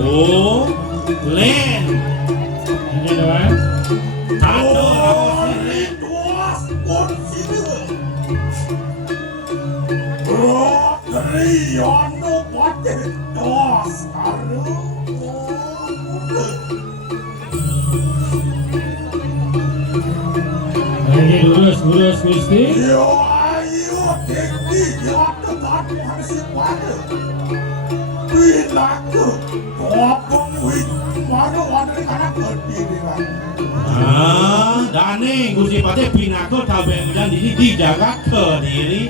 Oh, Len. Ini doang. Satu. Dos pun sini. Rodriano Bate dos karo. Ini lurus Gusti. Yo ayo teknik yo tetap harus pada. Bila tu, opong win mana ada kanak berdiri kan. Dane Gusti Pate pinako tabeng dan ini dijaga ke diri.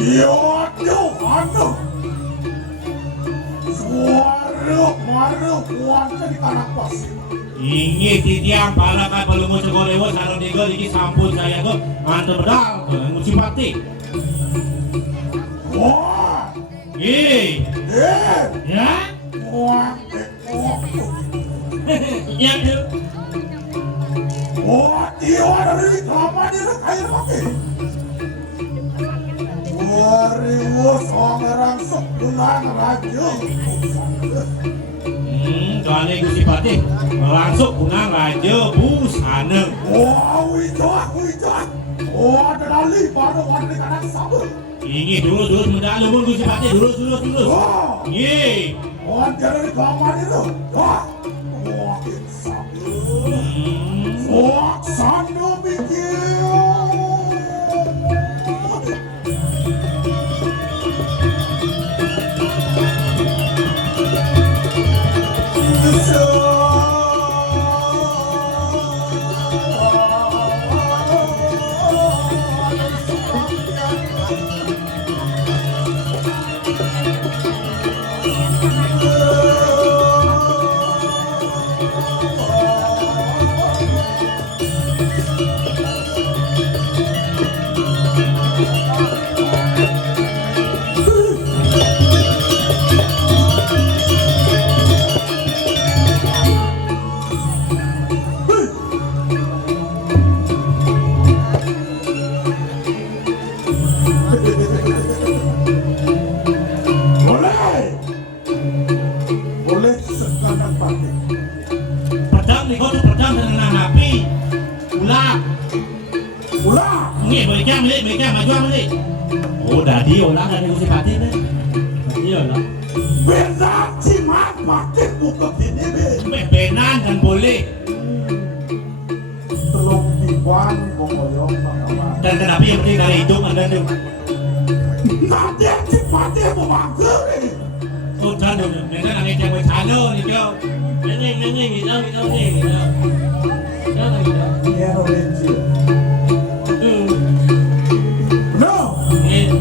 Ya. Yo tu anu. Suara kuat di kanak pasir. Ingi titiang para kan belum sekorewo sarang digo iki sampun saya go mantep bedal Gusti Pate. Wah. Ya. Wah. Ya tu. Wah, dia ada di kamar dia kayak pakai. Wariwo seorang sebulan raja. Soalnya Gusti Pate langsung punang raja busana. Wah, wujud. Wah, ada lali pada warna kanan sama. Ini dulu medal pun Gusti Pate dulu. Wah, Ye. wah dia ada di kamar itu. Wah, wah, sana mikir. Boleh sekarang pakai. Pedang nih kau tuh pedang dengan api. Ulah. Nggih, mereka maju ambil. Oh, dari Gusti Pate nih. Iya lah. Benar cimat pakai buka ini be. Benan dan boleh. Telung diwan boyong sama. Dan kenapa yang penting dari itu ada tuh. Nanti cimatnya mau bangga nih. Oh, jangan dong. Mereka nangis yang bercalo nih kau. Nengeng gitu. Jangan gitu. Iya Renji. No. Boyong.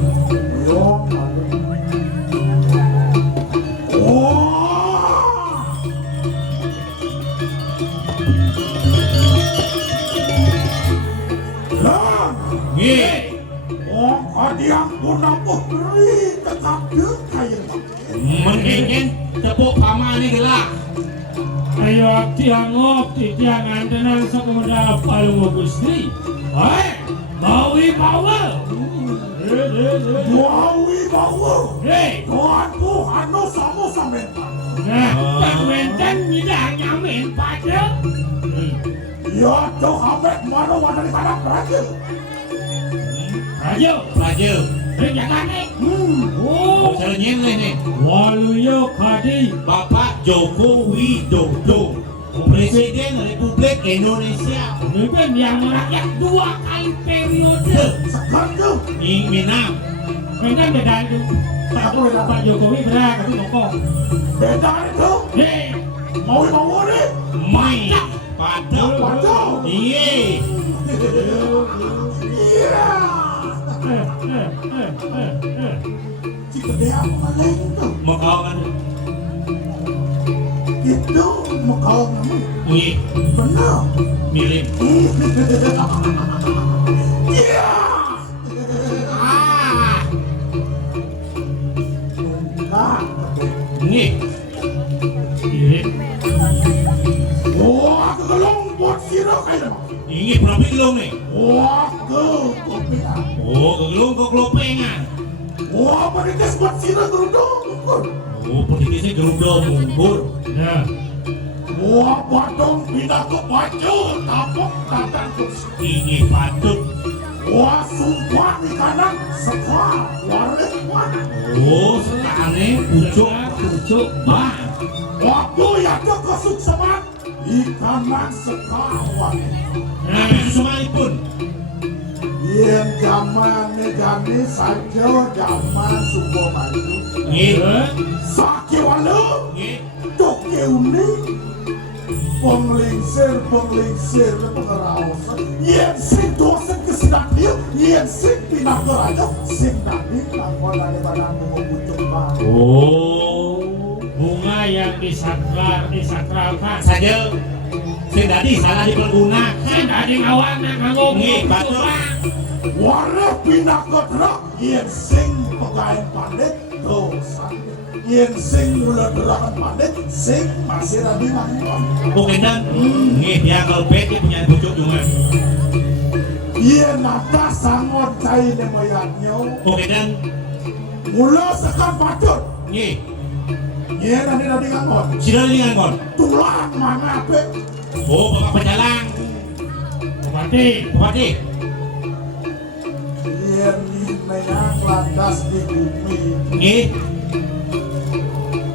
Yang punah putri tetap kayak mendingin tepuk pama nih gelak. Ayo tiang antenan sekemudah palu Gusti. Hei, bawi bawa. Hei, Tuhanku anu sama sampai. Nah, tak tidak nyamin pada. Ya, tuh sampai mana wadah di kadang raja. Raja. Jangan nih. Oh, sernyeng nih. Waluyo Kadi Bapak Joko Widodo, Presiden Republik Indonesia. Bukan yang merakyat 2 kali periode. Sekarang Minang. Minang beda itu. Pak Jokowi berat, tapi ngokong. beda itu. Mau nih. Main. Padahal. Iya. Jika dia mulai itu, Makau kan? itu makau kamu. Iya. Benar. Mirip. Iya. Ini. Mirip. Wah, kegelong buat sirah kayak. Ini berapa gelung nih? Wah, kegelong. Oh, gelung kok kelopengan. Wah, panitis buat sira geruduk. Oh, politisnya gerudo mungkur. Nah, Wah, badong pindah ke baju, tapok datang ke Ini patut. wah, sumpah di kanan, sekolah, waris mana. Oh, sekali pucuk bah. Waktu yang ke kesuksesan, di kanan sekolah, waris. Nah, itu semuanya Yang zaman negani saja zaman subuh maju. Iya. Sakit walau, Iya. toke unik. Penglingsir pengerawat. Yang sing dosen kesedang dia, yang sing pindah ke raja, sing tadi lakukan dari badan mengucuk bang. Oh, bunga yang disakralkan. saja. Saya tadi salah dipergunakan. Saya tadi ngawana kanggo Nggih, Batur. Warna pindah ke truk, yang sing pegawai pandai dosa. Yang sing mulai gerakan pandai, sing masih rabi mangkon. Oke dan, dia kalau pet dia punya pucuk juga. Iya nata sangot cai nemayatnya. Oke dan, Mula sekan patut. nih, Iya nanti ngangon. sudah dengan kon. Tulang mana pe? Oh, bapak pejalang, Bupati, Iya ni menang landas di bumi. nih,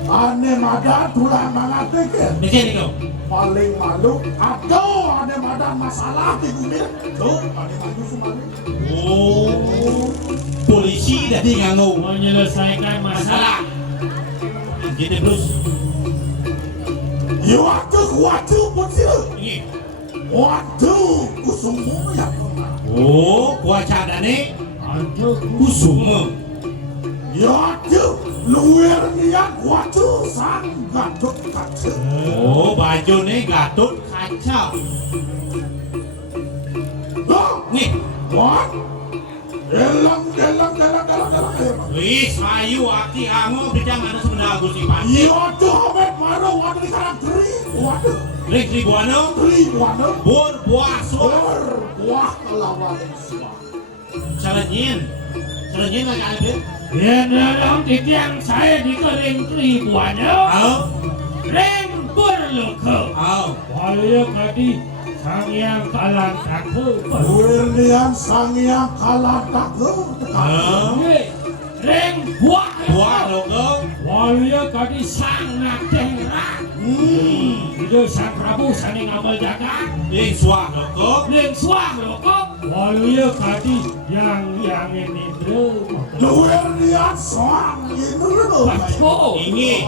Ane mada tulang mana pe ke? di sini kau. Paling malu atau ane mada masalah di bumi. Tuh, ane malu semua. Oh, polisi tadi nganggu menyelesaikan masalah. masalah. Jadi terus, Ya waktu pun sih. nih. Waktu kusumu ya kena. Oh, kuaca dane Untuk kusuma. Ya tu luar niat waktu sang gatot kaca. Oh, baju nih Gatot kaca. Loh, Nih, what? Gelang. wis ayu aki kamu bidang ada sebenarnya Gusti Pati. Ya tu amet mana wadah di kanan teri. Wadah Lek ribuano, teri wadah. bor buaso. Buah kelawan semua. Salanyin lagi ada. yang dalam titiang saya dikering ribuannya. Au, Rempur loko. au. Walau kadi sang yang kalang takut. Wirnian sang yang kalah takut. Au. Reng buah Buah logo. walau kadi sang nakterak. Itu sang Prabu saning amal jagat. Ling suah logo. Leng suang loko. Walau kadi yang ini bro. Wirnian sang ini dulu. Baco. Ini.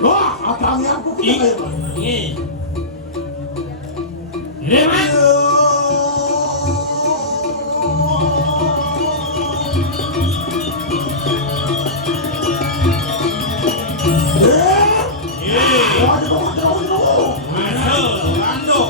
Wah, akang yang aku Ini. kita. Ini. Reman. Waduh. Masuk, Ando.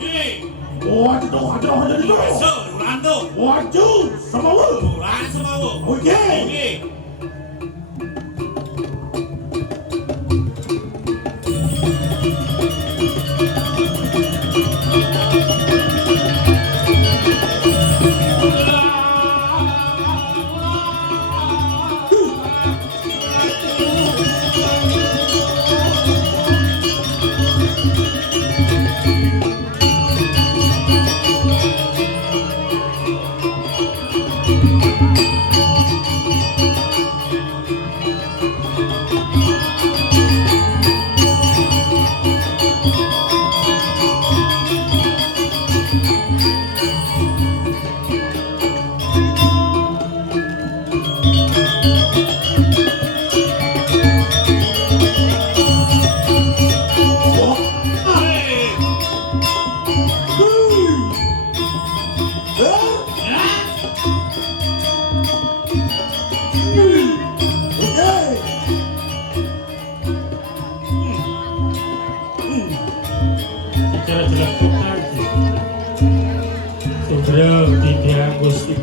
Ini. Masuk, Ando. Kurang semua. Ini.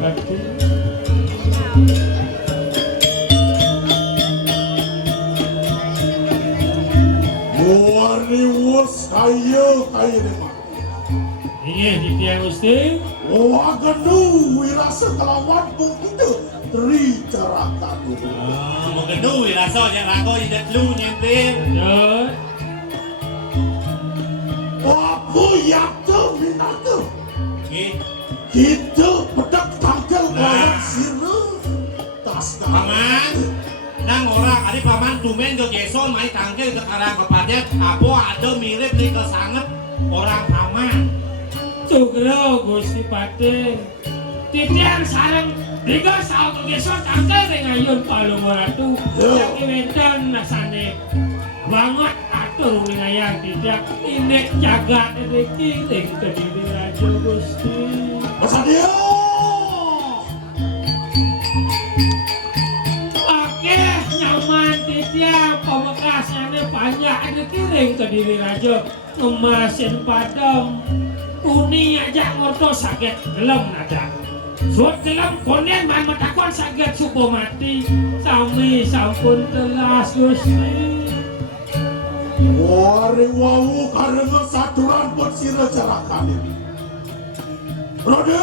Kati. Wariwos kayo mah. Ingat Ditya Gusti. Waganu wirasa kelawan begitu tericerahkan. Một cái đuôi là sao vậy là coi đất lưu nhân tiên. Betul. Wabu yaktu minatu. Gitu. Kita pedak tangkel kelawan siru. Tas Paman, nang orang ada paman tumen ke Jason main tangkel sekarang kepada apa ada mirip nih kesanget orang paman. Cukro Gusti Pati. Titian sareng tiga saat gesot tangkel dengan yun palumoratu. Yang iwedan nasane banget atur wilayah tidak indek jaga rezeki ring kediri raja Gusti. Masa dia. Oke nyaman titian pamekasane banyak rezeki ring kediri raja ngemasin padam. Uni aja ngorto sakit gelem nada. Suat gelem konen man metakon sakit subuh mati. Sami sampun telas Gusti. Wari wawu karena saturan buat sira carakan ini. Roda.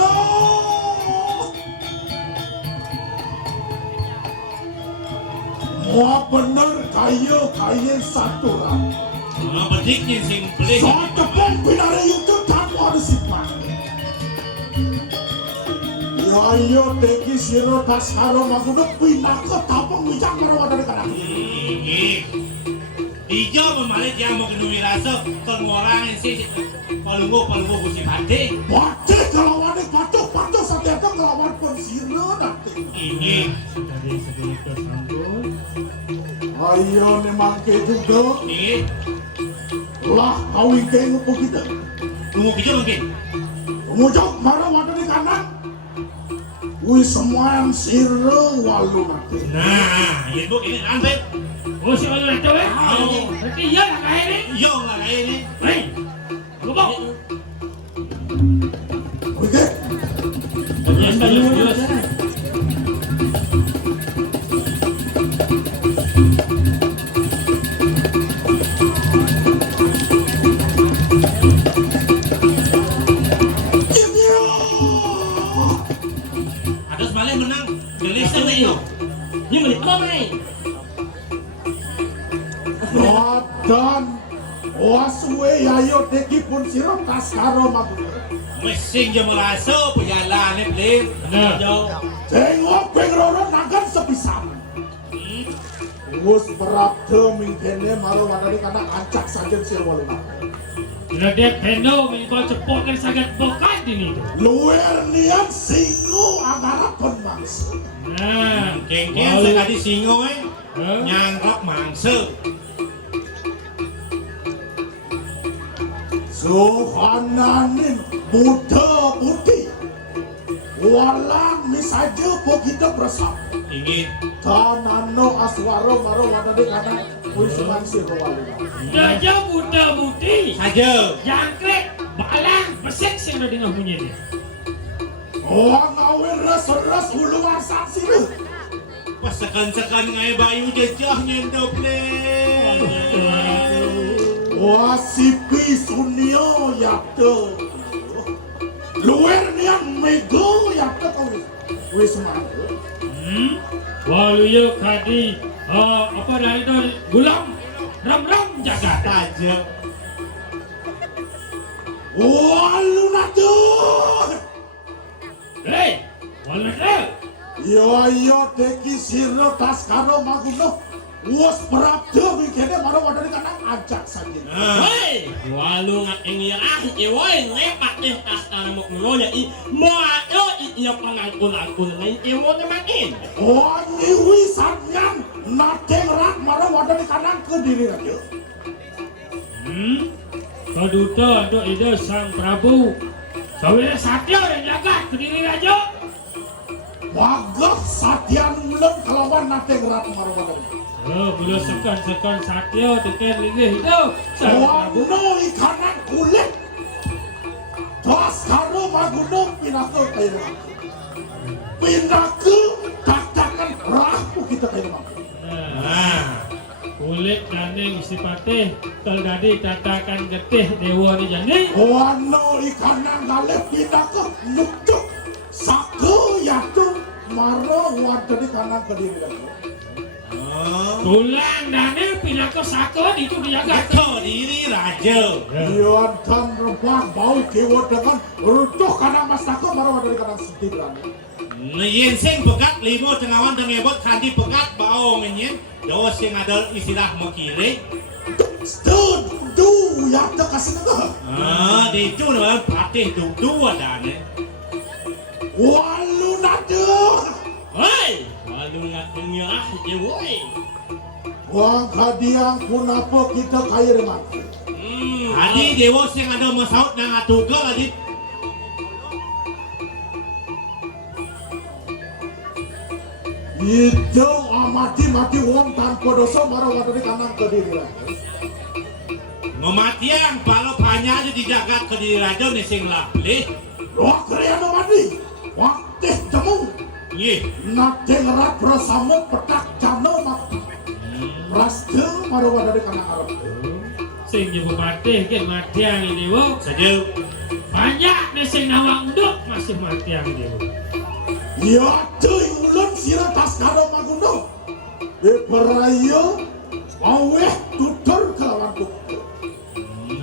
Mau bener kaya saturan. Bediknya simple. Satu pun pinara itu tanpa ada sifat. Ya ayo teki siro tas karo magudo pinaka tapang mijak marawa dari kadang. Ijo memalit yang mau kedua rasa pengurangan sih palungu kusi pati. Pati kalau ada patok setiap ngelawan pun siro nanti. Ini Dari sedikit sampun. Ayo memang kayak juga. ini Lah kawin kayak ngupu kita. tunggu kita mungkin. Mujak marawa dari kanan. Wih semua yang siro walu nanti. Nah, itu ini nanti. Oh si Allah itu berarti iya lah kayak ini. Yo nggak kayak ini. Hei, lubang. Oke. Jelas. Ada sebalik menang. Gelisah nih yo. Ini menit apa nih? Dan waswe yayo teki pun siro tas karo magudo. Mesin je merasa perjalanan ni pelik. Benar. Jauh. Tengok pengroro nagan sepisan. Us berat mingkene maru wadani kana ancak sajen siro boleh nak. Bila dia peno mengkau cepot kan sangat bokat ini. Luar nian singu agara penmangsa. Nah, Kengkeng sekali singo nyangkap mangsa. Suhananin Buddha putih. Walang misaja begitu bersama. Ingin. Tanano aswaro maro wadani kana wisuman siro wali. Raja Buddha Budi. Saja. Jangkrik, balang, besek sih udah dengar bunyi dia. Orang awin res hulu warsan siro. Pas sekan ngai bayu jejah nyendok le. Wasipi sunio yakto. Luar nian mego yakto kau wis mangga. Walau ya kadi apa dah itu gulam ram jaga. Saja. Walu natur. Hei, walau dah. Yo teki siro tas karo maguno. Was perabda mikirnya mana wadani kana ajak saja. Hei, walu ngak ingirah iwoy ngepak tas karamok ngulonya i moayo iya pangangkul-angkul na iwo nemakin. Oh nyiwi sanyan nateng rak mana wadani kana ke diri aja. Kaduta untuk ide sang Prabu. Sawira Satya yang jaga kediri raja. Bagak satian mulut kelawan nateng rak mana wadani. Bila sekan Satya tekan lagi itu sang Prabu. Wano ikanan kulit. Tas karo maguno pinako kayo. pindaku katakan raku kita kayak mampu. Nah, kulit daning sipatih terjadi tatakan getih dewa ni jani. Wano ikanan galep pindaku nyukcuk sake yatu maro wadah di kanan ke diri lagi. Tulang daning pinaka sakon itu dia Gato diri raja. Ian kan rempah bau kewa dengan runtuh kanan mas takut maro wadah di kanan sedih berani. Yen sing pegat limo cengawan dengebot kandi pegat bau ngenyen. Dos sing ada istilah mau kiri. Stud, yatu kasih nengah. Di itu namanya patih dua dane. Walu nade. Hei, walau nak menyerah je woi. Wang kadiang pun apa kita kaya remang. Adi dewa sing ada masaut nang atugal adi. Itu mati wong tanpa dosa marah wadah di kanan ke diri lagi. Ngematiang kalau hanya aja dijaga ke diri raja nih sing lapli. Wah kriana mati. Waktu jemu. Ye, Nate ngerat bersama petak jano mak. Raste marah wadah di kanan Arab. sing nyebut patih ke matiang ini wo. saja. Banyak nih sing nawang nduk masih matiang ini wo. Ya cuy ulun sira tas karo magundo. Beraya aweh tutur kelawan kuku.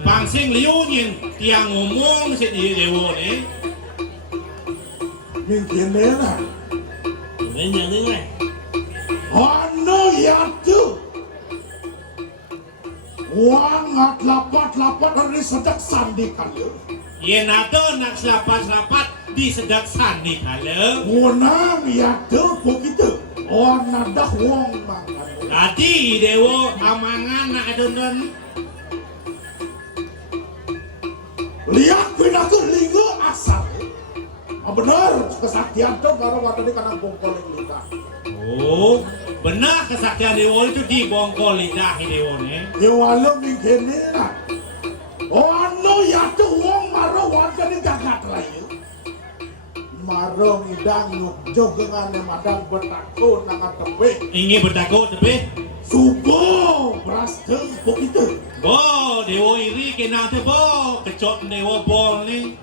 Pangsing liu nyen tiang ngomong si dia dewa nih. Mungkin lah. Banyak dengar. Ano ya tuh. Wangat lapat hari sedak sandi kali. Yen ada nak selapat di sedak sandi kala. Wonang ya tuh begitu. Ona dah wong makan. Tadi dewa amangan nak adon. Lihat pindah ke linggo asal. Benar kesaktian tuh baru waktu di kanan bongkol yang lidah. Oh, benar kesaktian dewa itu di bongkol lidah dewa nih. Ya walau mungkin lah. Ono ya tuh wong maro warga di jagat lagi. Maro ngidang nyuk dengan madang bertakun nangat tepe. Ingin bertakut tapi. Subuh berastem begitu. Bo, dewa iri kena tu bo, kecot dewa bol ni.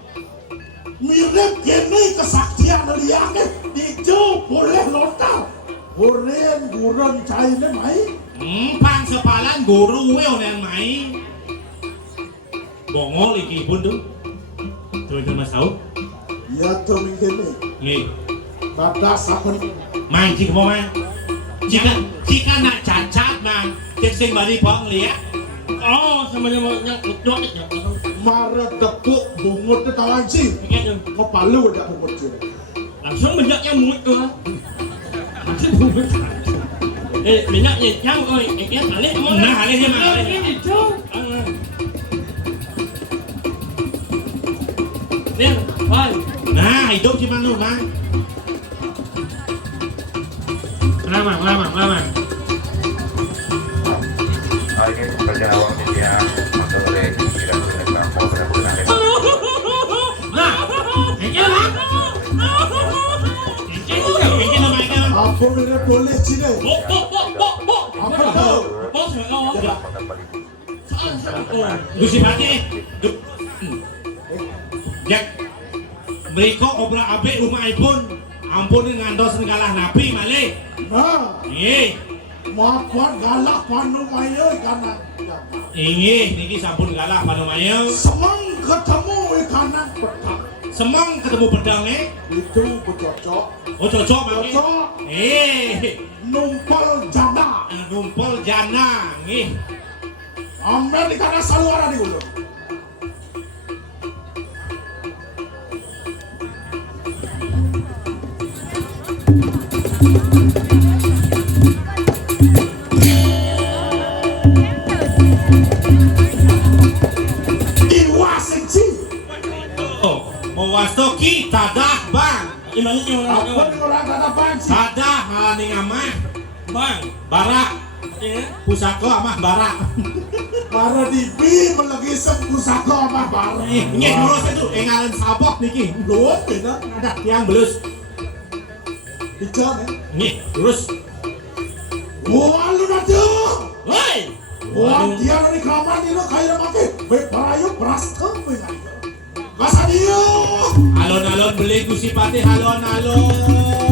Mirip kini kesaktian liangnya dijo boleh lontar. Boren gurun cair ni mai. Pang sepalan guru weo nang mai. Bongol iki pun tu. Tu nama sau. Ya tuh mungkin ni. Ni, Nada saben. mang jika mau mang. Jika nak cacat mang, cek sing bari pong lihat. Oh, sama dia mau nyangkut dok ni. Mara tepuk bungut tu kawan si. Kau palu ada bungut je. Langsung banyaknya mulut tu. Masih buat. Minyaknya jam oi. Yang alik mana? Nah, hari ni mang. Ini jauh. Nih, bye. Nah, hidup si mang tu mang. Lama. Alguien pekerjaan awam media maka oleh tidak boleh berlaku pada bulan Nah, ini lah. Ingin nama ingin. Apa mereka boleh cina? Bo. Apa tu? Bos nak Ya. Gusi Pati. Jak. Mereka obrak abik rumah pun. Ampun ngandos ngalah nabi malih. Nah, Nggih. maafkan galak panu maya kanan. Inggih niki sampun kalah Panomaya. Semang ketemu kanan petang. Semang ketemu pedang Itu bercocok. Oh cocok mangke. Cocok. Numpal jana. Numpol jana nggih. Amerika ada saluara di ulu. Mawasto kita dah bang. Imanya Apa ni orang kata panci? Sadah ning amah bang. barak. Ya. Pusaka amah barak. Para dibi melagi sepusaka apa barang. Nggih terus itu ngaran sabok niki. Lho, kena. Ada tiang belus. Bicara nih. Nih, terus. Wah, lu aja. Woi. Wah, dia dari kamar dia kayak pakai beparayu beras kembali. Masa dia? Alon-alon beli Gusti Patih, alon-alon.